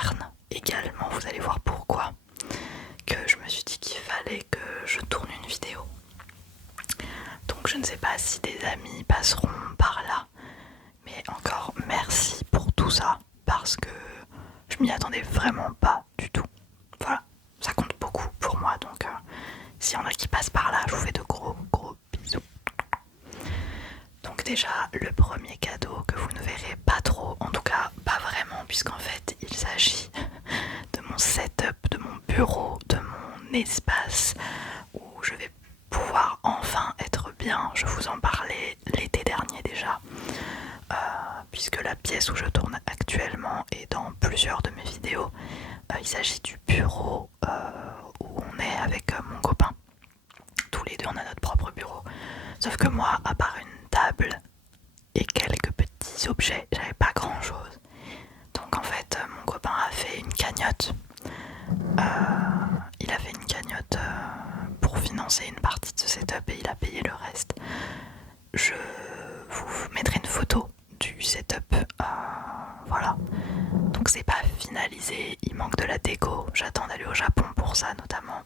interne également, vous allez voir pourquoi, que je me suis dit qu'il fallait que je tourne une vidéo. Donc je ne sais pas si des amis passeront par là, mais encore merci pour tout ça, parce que je m'y attendais vraiment pas du tout. Voilà, ça compte beaucoup pour moi, donc s'il y en a qui passent par là, je vous fais de gros bisous. Donc déjà, le premier cadeau que vous ne verrez pas trop, en tout cas pas vraiment, puisqu'en fait il s'agit de mon setup, de mon bureau, de mon espace où je vais pouvoir enfin être bien. Je vous en parlais l'été dernier déjà, puisque la pièce où je tourne actuellement est dans plusieurs de mes vidéos. Il s'agit du bureau où on est avec mon copain. Tous les deux on a notre propre bureau. Sauf que moi, à part une table et quelques petits objets, j'avais pas grand chose. Donc en fait, mon copain a fait une cagnotte. Il a fait une cagnotte pour financer une partie de ce setup et il a payé le reste. Je vous mettrai une photo du setup. Voilà. Donc c'est pas finalisé, il manque de la déco. J'attends d'aller au Japon pour ça notamment.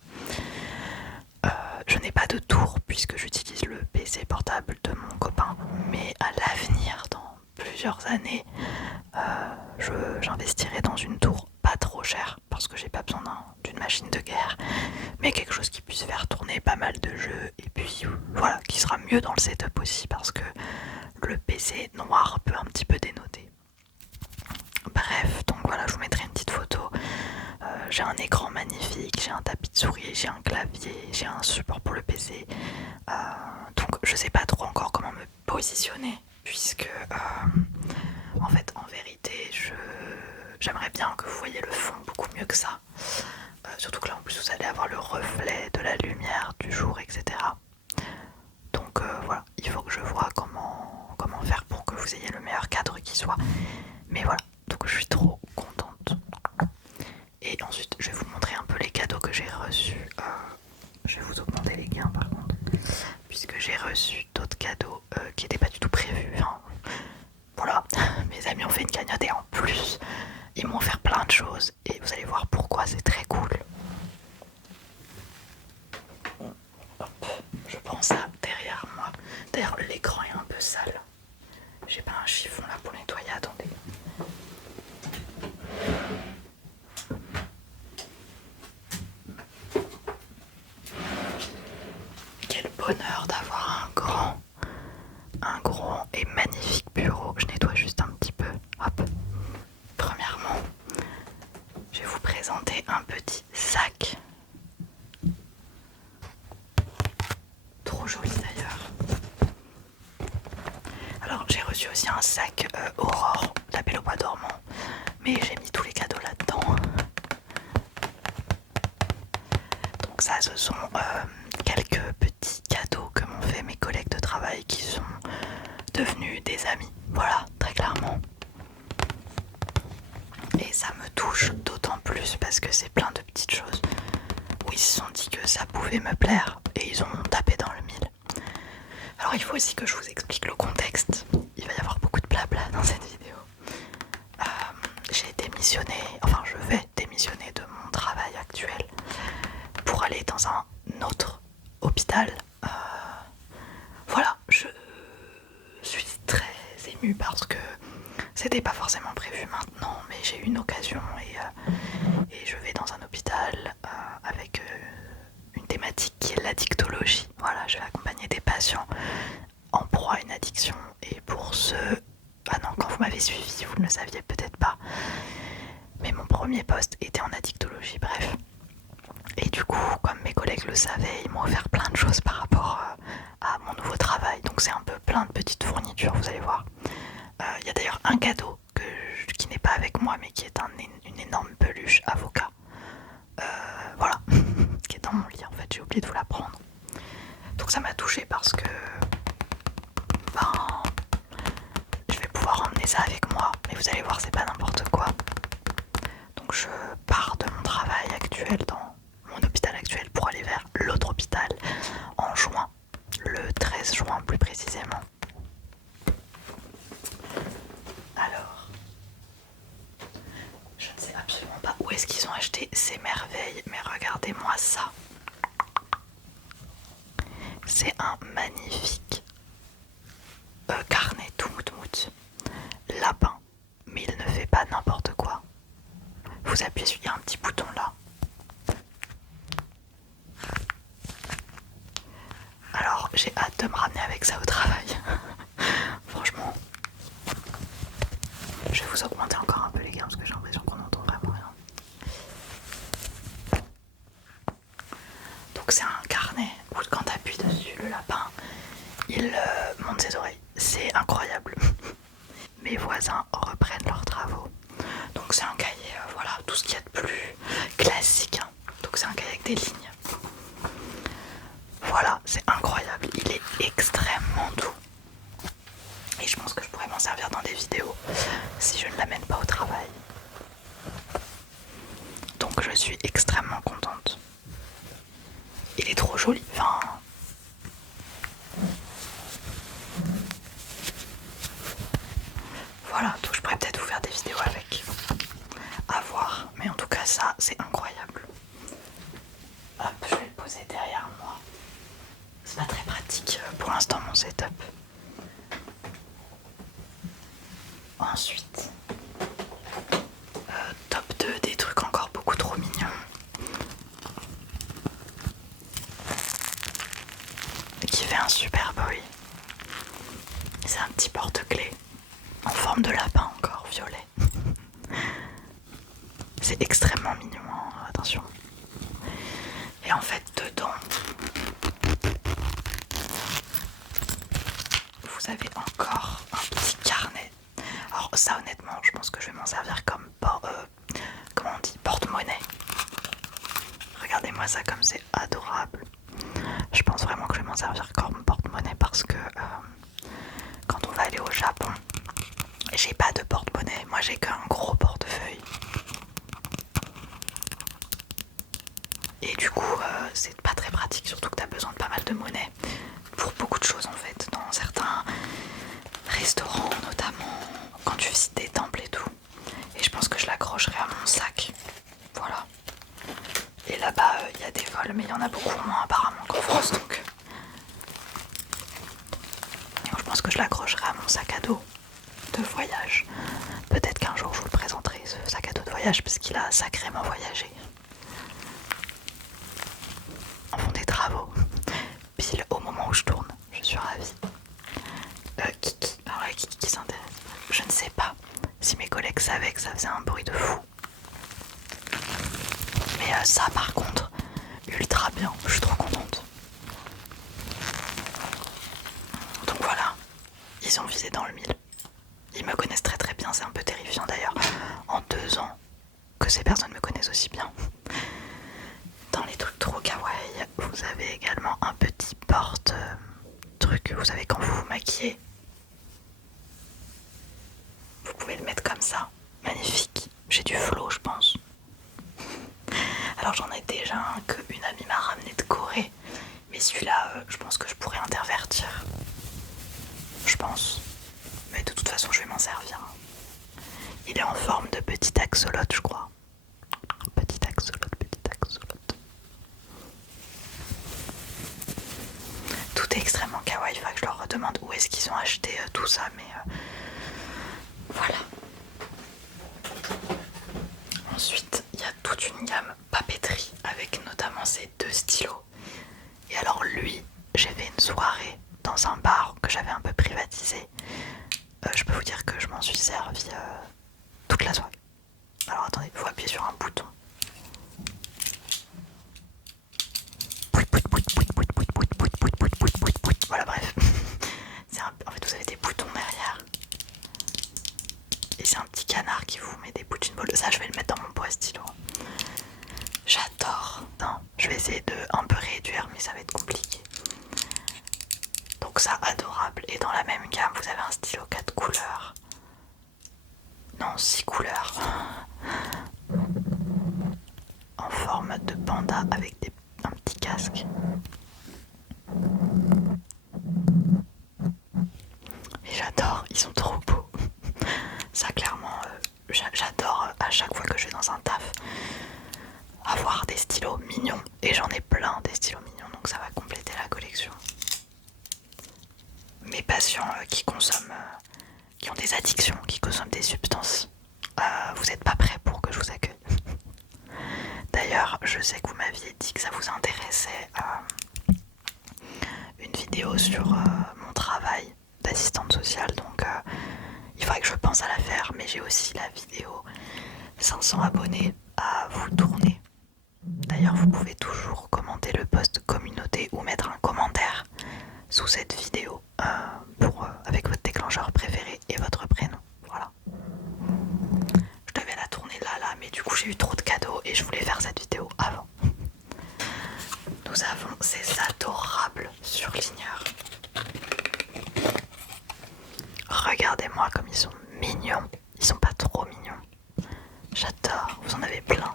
Je n'ai pas de tour puisque j'utilise le PC portable de mon copain, mais à l'avenir, dans plusieurs années, j'investirai dans une tour pas trop chère parce que j'ai pas besoin d'une machine de guerre, mais quelque chose qui puisse faire tourner pas mal de jeux et puis voilà, qui sera mieux dans le setup aussi parce que le PC noir peut un petit peu dénoter. Bref, donc voilà, je vous mettrai une petite photo. J'ai un écran magnifique, j'ai un tapis de souris, j'ai un clavier, j'ai un support pour le PC. Donc je sais pas trop encore comment me positionner puisque en fait en vérité j'aimerais bien que vous voyez le fond beaucoup mieux que ça. Surtout que là en plus vous allez avoir le reflet de la lumière du jour, etc. Donc voilà, il faut que je vois comment faire pour que vous ayez le meilleur cadre qui soit. Mais voilà, donc je suis trop contente. Et ensuite je vais vous montrer un peu les cadeaux que j'ai reçus. Je vais vous augmenter les gains par contre, puisque j'ai reçu d'autres cadeaux qui n'étaient pas du tout prévus. Enfin, voilà, mes amis ont fait une cagnotte et en plus ils m'ont offert plein de choses et vous allez voir pourquoi, c'est très cool. Hop, je prends ça derrière moi. D'ailleurs l'écran est un peu sale. J'ai pas un chiffon là pour nettoyer, attendez. Quel bonheur d'avoir un grand et magnifique bureau. Je nettoie juste un petit peu. Hop. Premièrement, je vais vous présenter un petit sac. Trop joli d'ailleurs. Alors j'ai reçu aussi un sac Aurore, la Belle au bois dormant, mais j'ai mis tous les cadeaux là-dedans. Donc ça, ce sont quelques petits cadeaux que m'ont fait mes collègues de travail qui sont devenus des amis. Voilà, très clairement. Et ça me touche d'autant plus parce que c'est plein de petites choses où ils se sont dit que ça pouvait me plaire et ils ont tapé dans le mille. Alors il faut aussi que je vous explique le contexte. Il va y avoir beaucoup de blabla dans cette vidéo. J'ai démissionné, enfin je vais démissionner de mon travail actuel pour aller dans un autre hôpital. Voilà, je suis très émue parce que c'était pas forcément prévu maintenant, mais j'ai eu une occasion et je vais dans un hôpital avec une thématique qui est l'addictologie. Voilà, je vais accompagner des patients en proie à une addiction. Et pour ceux... Ah non, quand vous m'avez suivi, vous ne le saviez peut-être pas, mais mon premier poste était en addictologie, bref. Et du coup, comme mes collègues le savaient, ils m'ont offert plein de choses par rapport à mon nouveau travail. Donc c'est un peu plein de petites fournitures, vous allez voir. Il y a d'ailleurs un cadeau qui n'est pas avec moi, mais qui est une énorme peluche avocat. Voilà, qui est dans mon lit en fait, j'ai oublié de vous la prendre. Donc ça m'a touchée parce que je vais pouvoir emmener ça avec moi, mais vous allez voir, c'est pas n'importe quoi. Donc je pars de mon travail actuel dans mon hôpital actuel pour aller vers l'autre hôpital en juin, le 13 juin plus précisément. Alors, je ne sais absolument acheté ces merveilles, mais regardez-moi ça. C'est un magnifique carnet tout mout lapin, mais il ne fait pas n'importe quoi. Vous appuyez sur, il y a un petit bouton là. Alors j'ai hâte de me ramener avec ça au travail. Franchement, je vais vous augmenter encore un peu les gars parce que j'ai l'impression qu'on n'entend vraiment rien. Donc c'est un carnet où quand tu appuies dessus, le lapin, il monte ses oreilles. C'est incroyable. Mes voisins reprennent leurs travaux. Donc c'est un cahier, voilà, tout ce qu'il y a de plus classique. Hein. Donc c'est un cahier avec des lignes. Voilà, c'est incroyable. Il est extrêmement doux. Et je pense que je pourrais m'en servir dans des vidéos si je ne l'amène pas au travail. Donc je suis extrêmement contente. Il est trop joli. Enfin... Voilà, donc je pourrais peut-être vous faire des vidéos avec. À voir. Mais en tout cas ça, c'est incroyable. Hop, je vais le poser derrière moi. C'est pas très pratique pour l'instant mon setup. Ensuite, top 2, des trucs encore beaucoup trop mignons. Qui fait un super bruit. C'est un petit porte-clés en forme de lapin encore, violet. C'est extrêmement mignon, hein, attention. Et en fait, dedans, vous avez encore un petit carnet. Alors ça, honnêtement, je pense que je vais m'en servir comme comment on dit, porte-monnaie. Regardez-moi ça comme c'est adorable. Je pense vraiment que je vais m'en servir comme porte-monnaie parce que quand on va aller au Japon, j'ai pas de porte-monnaie. Moi, j'ai qu'un gros portefeuille. Et du coup, c'est pas très pratique, surtout que t'as besoin de pas mal de monnaie pour beaucoup de choses en fait, dans certains restaurants notamment, quand tu visites des temples et tout. Et je pense que je l'accrocherai à mon sac. Voilà. Et là-bas, il y a des vols, mais il y en a beaucoup moins apparemment qu'en France, donc je pense que je l'accrocherai à mon sac à dos de voyage. Peut-être qu'un jour je vous le présenterai, ce sac à dos de voyage, parce qu'il a sacrément voyagé. En font des travaux, pile au moment où je tourne, je suis ravie. Kiki, alors là, Kiki qui s'intéresse. Je ne sais pas si mes collègues savaient que ça faisait un bruit de fou. Mais ça par contre, ultra bien, je suis trop contente. Donc voilà, ils ont visé dans le mille. Ils me connaissent très très bien, c'est un peu terrifiant d'ailleurs. En 2 ans, que ces personnes me connaissent aussi bien. Dans les trucs trop kawaii, vous avez également un petit porte-truc, vous savez quand vous vous maquillez. Vous pouvez le mettre comme ça, magnifique. J'ai du flow je pense. Alors j'en ai déjà un qu'une amie m'a ramené de Corée. Mais celui-là, je pense que je pourrais intervertir. Je pense. Mais de toute façon, je vais m'en servir. Il est en forme de petit axolote, je crois. Petit axolote, petit axolote. Tout est extrêmement kawaii. Il faut que je leur redemande où est-ce qu'ils ont acheté tout ça. Mais voilà. Ensuite, il y a toute une gamme papeterie avec notamment ces 2 stylos. Et alors lui, j'ai fait une soirée dans un bar que j'avais un peu privatisé. Je peux vous dire que je m'en suis servi toute la soirée. Alors attendez, il faut appuyer sur un bouton. Voilà, bref. En fait, vous avez des boutons derrière. Et c'est un petit canard qui vous met des bouts d'une boule. Ça, je vais le mettre dans mon pot à stylo. J'adore. Non, je vais essayer de un peu réduire, mais ça va être compliqué. Donc ça, adorable. Et dans la même gamme, vous avez un stylo 4 couleurs. Non, 6 couleurs. En forme de panda avec un petit casque. Et j'adore, ils sont trop beaux. Ça clairement, j'adore à chaque fois que je vais dans un taf. avoir des stylos mignons. Et j'en ai plein des stylos mignons, donc ça va compléter la collection. Mes patients qui consomment, qui ont des addictions, qui consomment des substances, vous n'êtes pas prêts pour que je vous accueille. D'ailleurs, je sais que vous m'aviez dit que ça vous intéressait une vidéo sur mon travail d'assistante sociale, donc il faudrait que je pense à la faire, mais j'ai aussi la vidéo 500 abonnés à vous tourner. D'ailleurs, vous pouvez toujours commenter le post communauté ou mettre un commentaire sous cette vidéo avec votre déclencheur préféré et votre prénom. Voilà. Je devais la tourner là, mais du coup j'ai eu trop de cadeaux et je voulais faire cette vidéo avant. Nous avons ces adorables surligneurs. Regardez-moi comme ils sont mignons. Ils sont pas trop mignons. J'adore, vous en avez plein.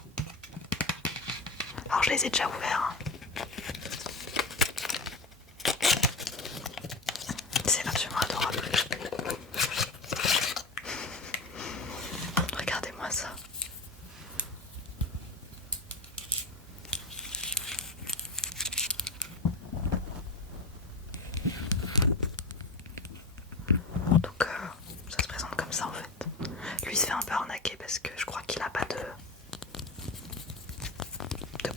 Alors je les ai déjà ouverts. C'est absolument adorable. Regardez-moi ça. Donc ça se présente comme ça en fait. Lui il se fait un peu arnaquer parce que je crois qu'il a pas de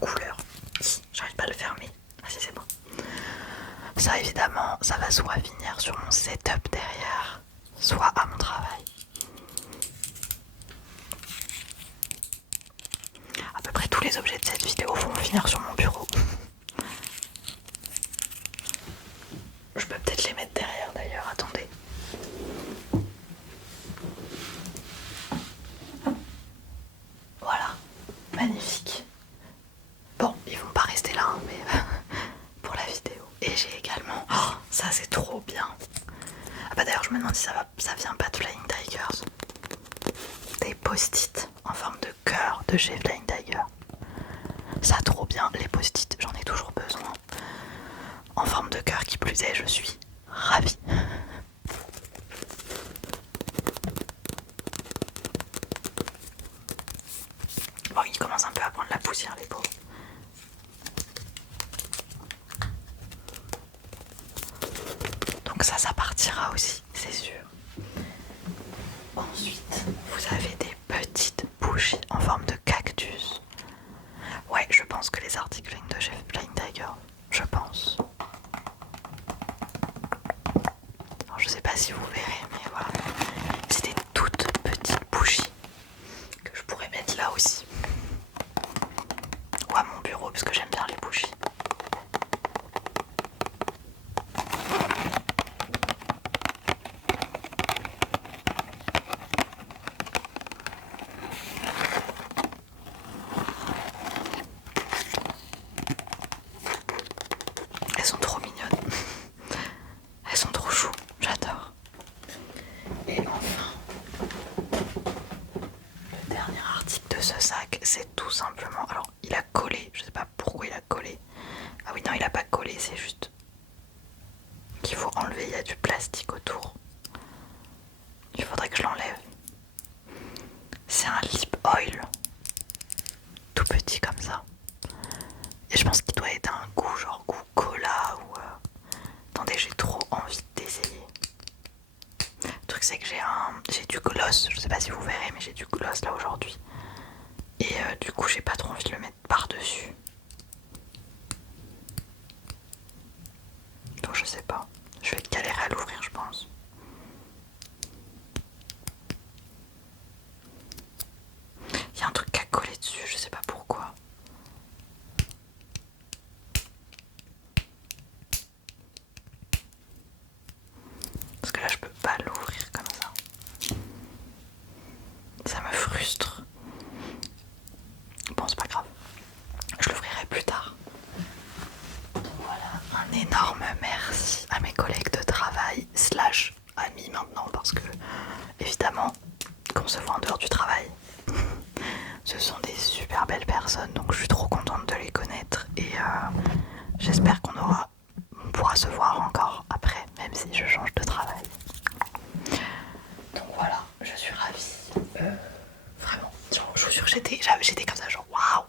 couleur. J'arrive pas à le fermer. Ah si, c'est bon. Ça évidemment, ça va soit finir sur mon setup derrière, soit à mon travail. À peu près tous les objets de cette vidéo vont finir sur mon bureau. Je peux peut-être les mettre derrière d'ailleurs, attendez. Voilà, magnifique. Bon, ils vont pas rester là, hein, mais pour la vidéo. Et j'ai également... Oh, ça c'est trop bien. Ah bah d'ailleurs je me demande si ça vient pas de Flying Tigers. Des post-it en forme de cœur de chez Flying Tiger. Ça trop bien, les post-it, j'en ai toujours besoin. En forme de cœur qui plus est, je suis ravie. Bon, ils commencent un peu à prendre la poussière les pauvres. Donc ça partira aussi, c'est sûr. Ensuite, vous avez des petites bougies en forme de cactus. Ouais, je pense que les articles de chez Flying Tiger, je pense. Alors je sais pas si vous verrez, mais voilà. C'est des toutes petites bougies que je pourrais mettre là aussi. Ou à mon bureau, parce que j'aime bien les bougies. Elles sont trop mignonnes. Elles sont trop choues, j'adore. Et enfin, le dernier article de ce sac, c'est tout simplement... Alors, il a collé, je sais pas pourquoi il a collé. Ah oui, non, il a pas collé, c'est juste qu'il faut enlever, il y a du plastique autour. Il faudrait que je l'enlève. C'est un lip oil. Tout petit comme ça. Et je pense qu'il doit être un goût, genre goût cola ou... Attendez, j'ai trop envie d'essayer. Le truc c'est que j'ai du gloss, je sais pas si vous verrez, mais j'ai du gloss là aujourd'hui. Et du coup j'ai pas trop envie de le mettre par-dessus. Donc je sais pas, je vais galérer à l'ouvrir je pense. Il y a un truc à coller dessus, je sais pas pourquoi. Parce que là je peux pas l'ouvrir comme ça. Ça me frustre. Bon c'est pas grave, je l'ouvrirai plus tard. Donc voilà, un énorme merci à mes collègues de travail / amis maintenant parce que évidemment qu'on se voit en dehors du travail. Ce sont des super belles personnes donc je suis trop contente de les connaître et j'espère qu'on pourra se voir encore après même si je change de travail. Donc voilà, je suis ravie. Vraiment, genre, je vous jure j'étais comme ça genre waouh.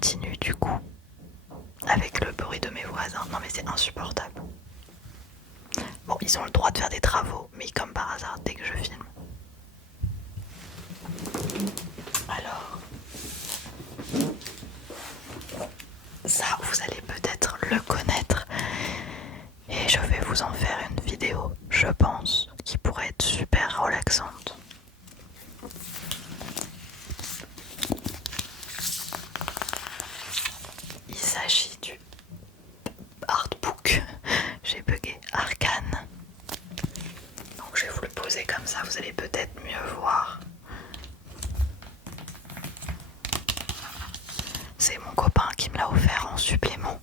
continue du coup avec le bruit de mes voisins. Non mais c'est insupportable. Bon, ils ont le droit de faire des travaux, mais comme par hasard, dès que je filme. Alors, ça, vous allez peut-être le connaître. Et je vais vous en faire une vidéo, je pense, qui pourrait être super relaxante. Il s'agit du artbook, j'ai bugué, Arcane. Donc je vais vous le poser comme ça, vous allez peut-être mieux voir. C'est mon copain qui me l'a offert en supplément.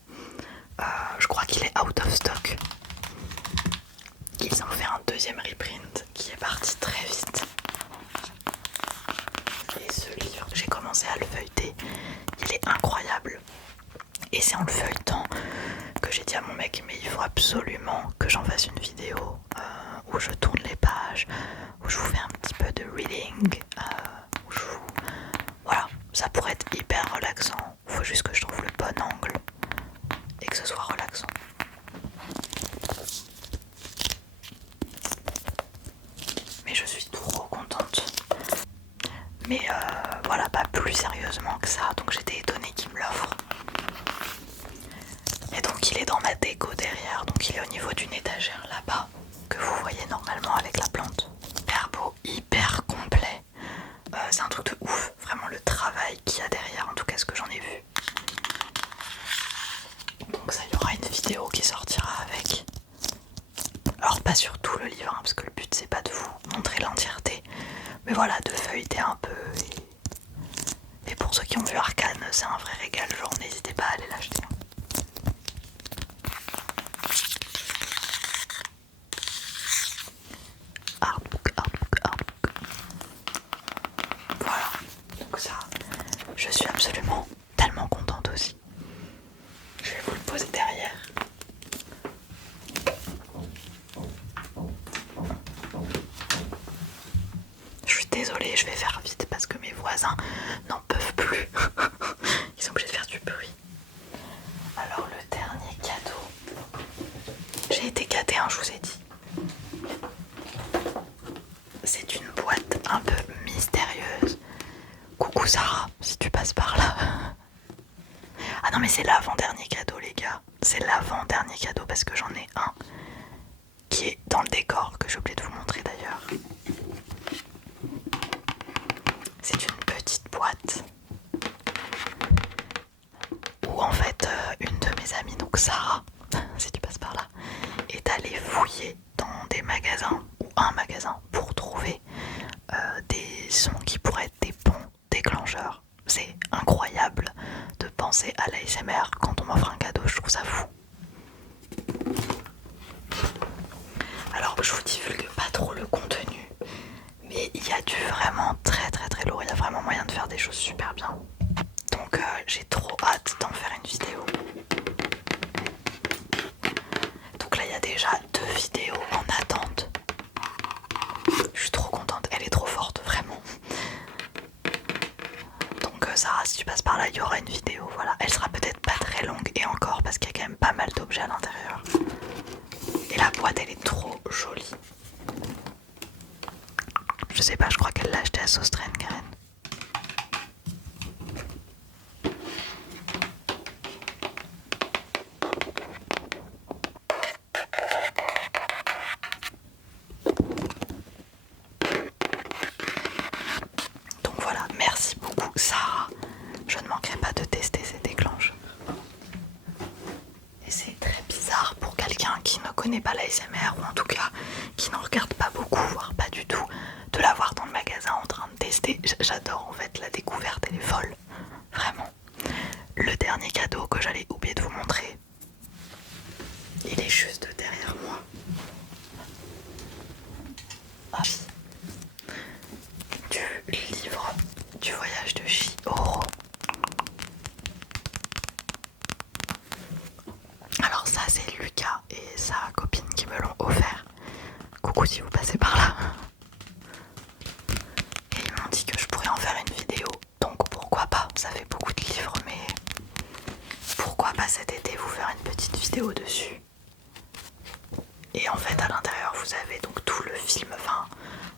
Je crois qu'il est out of stock. Ils ont fait un deuxième reprint qui est parti très vite. Et ce livre, j'ai commencé à le feuilleter, il est incroyable. Et c'est en le feuilletant que j'ai dit à mon mec, mais il faut absolument que j'en fasse une vidéo où je tourne les pages, où je vous fais un petit peu de reading, où je vous... Voilà, ça pourrait être hyper relaxant. Faut juste que je trouve le bon angle et que ce soit relaxant. Mais je suis trop contente. Mais voilà, pas plus sérieusement que ça, donc j'étais étonnée qu'il me l'offre. Et donc il est dans ma déco derrière, donc il est au niveau d'une étagère là-bas, que vous voyez normalement avec la plante. Hyper beau, hyper complet. C'est un truc de ouf, vraiment le travail qu'il y a derrière, en tout cas ce que j'en ai vu. Donc ça, il y aura une vidéo qui sortira avec. Alors pas sur tout le livre, hein, parce que le but c'est pas de vous montrer l'entièreté, mais voilà, de feuilleter un peu. Et pour ceux qui ont vu Arcane, c'est un vrai régal, genre n'hésitez pas à aller l'acheter. Artbook. Voilà, donc ça, je suis absolument tellement contente aussi. Je vais vous le poser derrière. Je suis désolée, je vais faire vite parce que mes voisins n'en peuvent plus. Ils sont obligés de faire du bruit. Alors le dernier cadeau, j'ai été gâtée, hein, je vous ai dit. C'est une boîte un peu mystérieuse. Coucou Sarah, si tu passes par là. Ah non mais c'est l'avant-dernier cadeau les gars. C'est l'avant-dernier cadeau parce que j'en ai un qui est dans le décor que j'ai oublié de vous montrer d'ailleurs. C'est une petite boîte où en fait une de mes amies, donc Sarah, si tu passes par là, est allée fouiller dans des magasins ou un magasin pour trouver des sons qui pourraient être des bons déclencheurs. C'est incroyable de penser à l'ASMR quand on m'offre un cadeau, je trouve ça fou. Alors je vous divulgue pas trop le contenu, mais il y a du vraiment très lourd, il y a vraiment moyen de faire des choses super bien. Donc j'ai trop hâte d'en faire une vidéo. Donc là il y a déjà 2 vidéos en attente. Je suis trop contente, elle est trop forte, vraiment. Donc Sarah, si tu passes par là, il y aura une vidéo, voilà. Elle sera peut-être pas très longue et encore parce qu'il y a quand même pas mal d'objets à l'intérieur. Et la boîte, elle est trop jolie. Je sais pas, je crois qu'elle l'a acheté à Sostrengren. Donc voilà, merci beaucoup Sarah. Je ne manquerai pas de tester ces déclencheurs. Et c'est très bizarre pour quelqu'un qui ne connaît pas l'ASMR, ou en tout cas qui n'en regarde pas beaucoup, voire pas du tout, de la voir dans le magasin en train de tester. J'adore en fait, la découverte, elle est folle, vraiment. Le dernier cadeau que j'allais oublier de vous montrer, il est juste derrière moi. Ah, du livre du voyage de Chihiro. Alors ça c'est Lucas et sa copine qui me l'ont offert. Coucou si vous passez par là. Et ils m'ont dit que je pourrais en faire une vidéo. Donc pourquoi pas, ça fait beaucoup de livres mais vidéo dessus. Et en fait à l'intérieur vous avez donc tout le film, enfin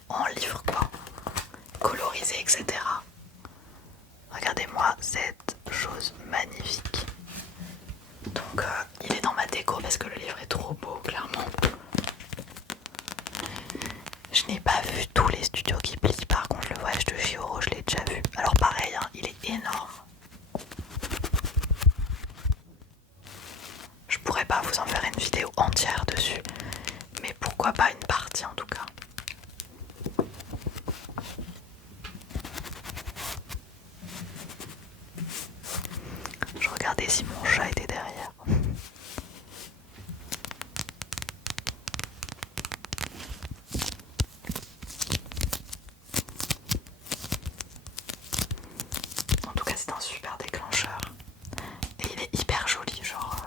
en livre quoi, colorisé etc. Regardez-moi cette chose magnifique. Donc il est dans ma déco parce que le livre est trop beau clairement. Je n'ai pas vu tous les studios Ghibli, par contre le voyage de Chihiro je l'ai déjà vu. Alors pareil hein, il est énorme. Je pourrais pas vous en faire une vidéo entière dessus, mais pourquoi pas une partie en tout cas. Je regardais si mon chat était derrière. En tout cas c'est un super déclencheur. Et il est hyper joli, genre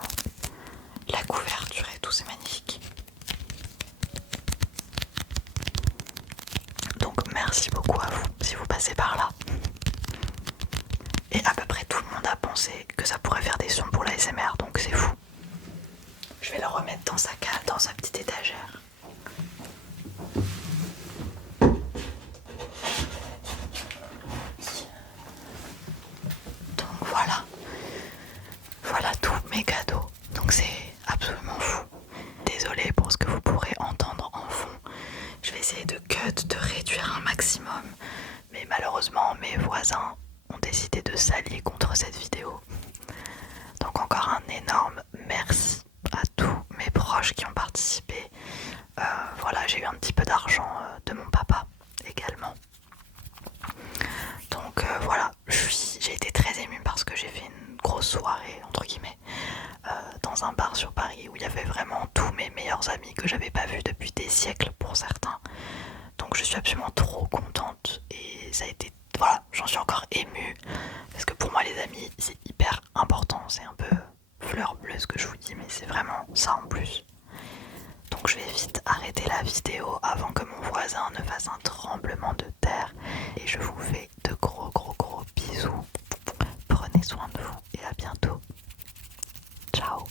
la couverture et tout c'est magnifique. Donc merci beaucoup à vous si vous passez par là. Et à peu près tout le monde a pensé que ça pourrait faire des sons pour la l'ASMR, donc c'est fou. Je vais le remettre dans sa cale, dans sa petite étagère. Donc voilà. Voilà tous mes cadeaux. Donc c'est absolument fou. Désolée pour ce que vous pourrez entendre en fond. Je vais essayer de cut, de réduire un maximum. Mais malheureusement, mes voisins ont décidé de s'allier contre cette vidéo. Donc encore un énorme merci à tous mes proches qui ont participé. Voilà, j'ai eu un petit peu d'argent de mon papa également. Donc voilà, j'ai été très émue parce que j'ai fait une grosse soirée entre guillemets dans un bar sur Paris où il y avait vraiment tous mes meilleurs amis que j'avais pas vus depuis des siècles pour certains. Donc je suis absolument trop contente et ça a été, voilà, j'en suis encore émue parce que pour moi les amis c'est hyper important, c'est un peu fleur bleue ce que je vous dis mais c'est vraiment ça en plus. Donc je vais vite arrêter la vidéo avant que mon voisin ne fasse un tremblement de terre et je vous fais de gros bisous. Prenez soin de vous et à bientôt. Ciao.